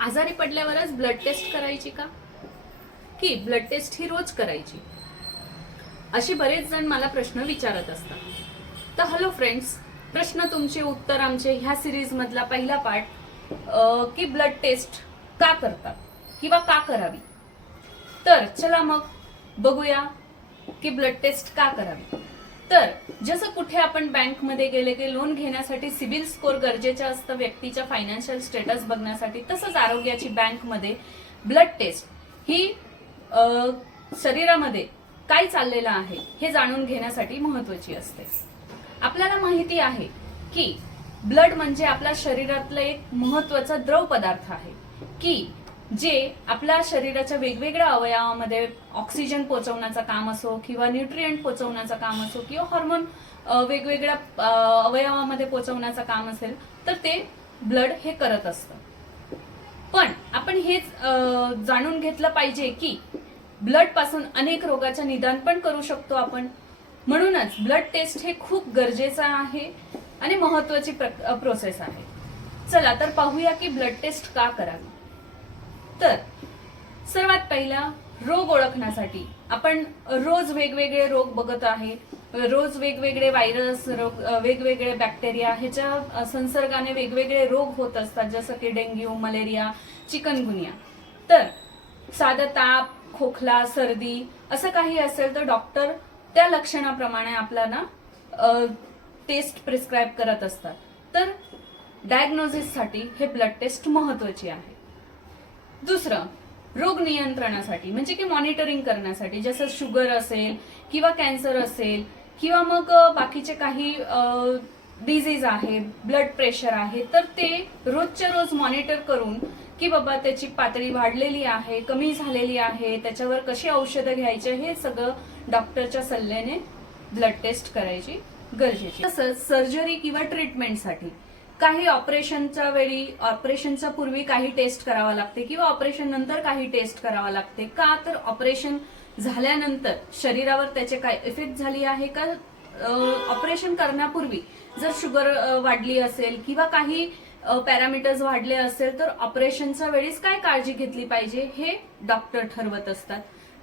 आजारी पडल्यावरच blood taste करायची का? की ब्लड टेस्ट ही रोज करायची? असे बरेच जण मला प्रश्न विचारत असतात. तर हॅलो फ्रेंड्स प्रश्न तुमचे उत्तर आमचे ह्या सिरीजमधला पहिला पार्ट की ब्लड टेस्ट का करतात? किंवा का करावी? तर चला मग बघूया की ब्लड टेस्ट का करावी? तर जसं कुठे आपण बँकमध्ये गेले की लोन घेण्यासाठी सिबिल स्कोर गरजेचं असतं व्यक्तीच्या फायनान्शियल स्टेटस बघण्यासाठी तसंच आरोग्याची बँकमध्ये ब्लड टेस्ट ही शरीरामध्ये काय चाललेलं आहे हे जाणून घेण्यासाठी महत्वाची असते. आपल्याला माहिती आहे की ब्लड म्हणजे आपल्या शरीरातलं एक महत्त्वाचा द्रव पदार्थ आहे की जे आपल्या शरीराच्या वेगवेगळ्या अवयवामध्ये ऑक्सिजन पोचवण्याचं काम असो किंवा न्यूट्रिएंट पोचवण्याचं काम असो किंवा हॉर्मोन वेगवेगळ्या अवयवामध्ये पोचवण्याचं काम असेल तर ते ब्लड हे करत असतं. पण आपण हेच जाणून घेतलं पाहिजे की ब्लडपासून अनेक रोगाचं निदान पण करू शकतो आपण. म्हणूनच ब्लड टेस्ट हे खूप गरजेचं आहे आणि महत्वाची प्रोसेस आहे. चला तर पाहूया की ब्लड टेस्ट का करावी. तर सर्वात पहिला रोग ओळखण्यासाठी आपण रोज वेगवेगळे रोग बघत आहे. रोज वेगवेगळे व्हायरस रोग वेगवेगळे बॅक्टेरिया ह्याच्या संसर्गाने वेगवेगळे रोग होत असतात. जसं की डेंग्यू मलेरिया चिकनगुनिया. तर साधं ताप खोकला सर्दी असं काही असेल तर डॉक्टर त्या लक्षणाप्रमाणे आपल्याला टेस्ट प्रिस्क्राईब करत असतात. तर डायग्नोसिससाठी हे ब्लड टेस्ट महत्वाची आहे. दुसरं रोग नियंत्रणासाठी म्हणजे की मॉनिटरिंग करण्यासाठी जसं शुगर असेल किंवा कॅन्सर असेल किंवा मग बाकीचे काही डिझीज आहे ब्लड प्रेशर आहे तर ते रोजच्या रोज मॉनिटर करून की बाबा त्याची पातळी वाढलेली आहे कमी झालेली आहे त्याच्यावर कशी औषधं घ्यायचे हे सगळं डॉक्टरच्या सल्ल्याने ब्लड टेस्ट करायची गरजेची. तसंच सर्जरी किंवा ट्रीटमेंटसाठी काही ऑपरेशनच्या वेळी ऑपरेशनच्या पूर्वी काही टेस्ट करावा लागते किंवा ऑपरेशन नंतर काही टेस्ट करावा लागते. का तर ऑपरेशन झाल्यानंतर शरीरावर त्याचे काय इफेक्ट झाली आहे का? ऑपरेशन करण्यापूर्वी जर शुगर वाढली असेल किंवा काही पॅरामीटर्स वाढले असेल तर ऑपरेशनच्या वेळीच काय काळजी घेतली पाहिजे हे डॉक्टर ठरवत असतात.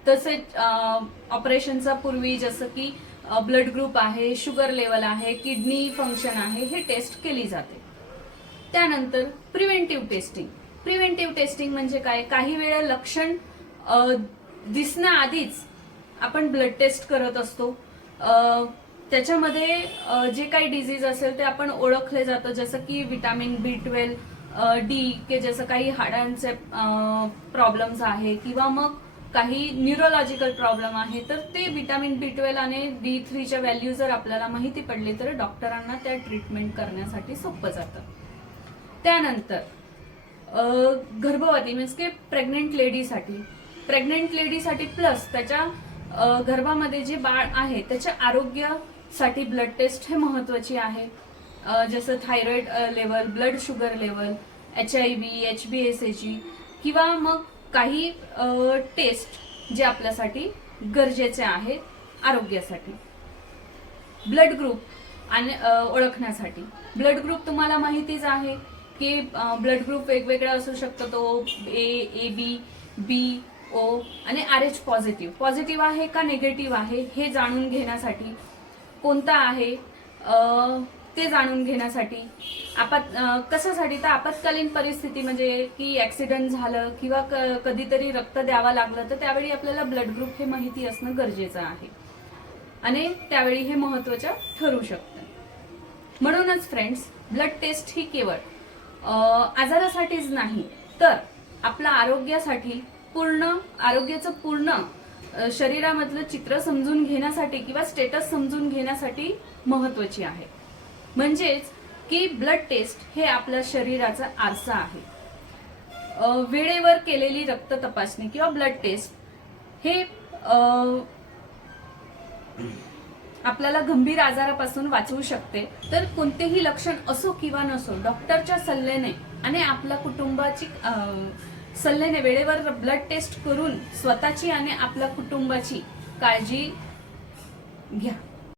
तसेच ऑपरेशनचा पूर्वी जसं की ब्लड ग्रुप आहे शुगर लेवल आहे किडनी फंक्शन आहे हे टेस्ट केली जाते. त्यानंतर प्रिव्हेंटिव्ह टेस्टिंग. प्रिव्हेंटिव्ह टेस्टिंग म्हणजे काय? काही वेळा लक्षण दिसण्याआधीच आपण ब्लड टेस्ट करत असतो. त्याच्यामध्ये जे काही डिझीज असेल ते आपण ओळखले जातं. जसं की vitamin B twelve D K जसं काही हाडांचे प्रॉब्लेम्स आहे किंवा मग काही न्यूरोलॉजिकल प्रॉब्लेम आहे तर ते विटॅमिन बी ट्वेल्व आणि डी थ्रीच्या व्हॅल्यू जर आपल्याला माहिती पडली तर डॉक्टरांना त्या ट्रीटमेंट करण्यासाठी सोपं जातं. त्यानंतर गर्भवती मीन्स की प्रेग्नेंट लेडीसाठी प्रेग्नेंट लेडीसाठी प्लस त्याच्या गर्भामध्ये जे बाळ आहे त्याच्या आरोग्यासाठी ब्लड टेस्ट हे महत्वाची आहे. जसं thyroid level blood sugar level H I V H B S एची किंवा मग काही टेस्ट जे आपल्यासाठी गरजेचे आहेत आरोग्यासाठी. ब्लड ग्रुप आणि ओळखण्यासाठी. ब्लड ग्रुप तुम्हाला माहितीच आहे. की ब्लड ग्रुप वेगवेगळा असू शकतो तो ए ए बी बी ओ आणि आर एच पॉझिटिव्ह पॉझिटिव्ह आहे का निगेटिव्ह आहे हे जाणून घेण्यासाठी कोणता आहे? ते जाणून घेण्यासाठी आपात कशासाठी? तर आपत्कालीन परिस्थिती म्हणजे की ॲक्सिडंट झालं किंवा क- कधीतरी रक्त द्यावं लागलं तर त्यावेळी आपल्याला ब्लड ग्रुप हे माहिती असणं गरजेचं आहे. आणि त्यावेळी हे महत्त्वाचं ठरू शकतं. म्हणूनच फ्रेंड्स ब्लड टेस्ट ही केवळ आजारासाठीच नाही तर आपल्या आरोग्यासाठी पूर्ण आरोग्याचं पूर्ण शरीरामधलं चित्र समजून घेण्यासाठी किंवा स्टेटस समजून घेण्यासाठी महत्वाची आहे. म्हणजेच की ब्लड टेस्ट हे आपल्या शरीराचा आरसा आहे. वेळेवर केलेली रक्त तपासणी किंवा ब्लड टेस्ट हे आपल्याला गंभीर आजारापासून वाचवू शकते. तर कोणतेही लक्षण असो किंवा नसो डॉक्टरच्या सल्ल्याने आणि आपल्या कुटुंबाची सल्ल्याने वेळेवर ब्लड टेस्ट करून स्वतःची आणि आपल्या कुटुंबाची काळजी घ्या.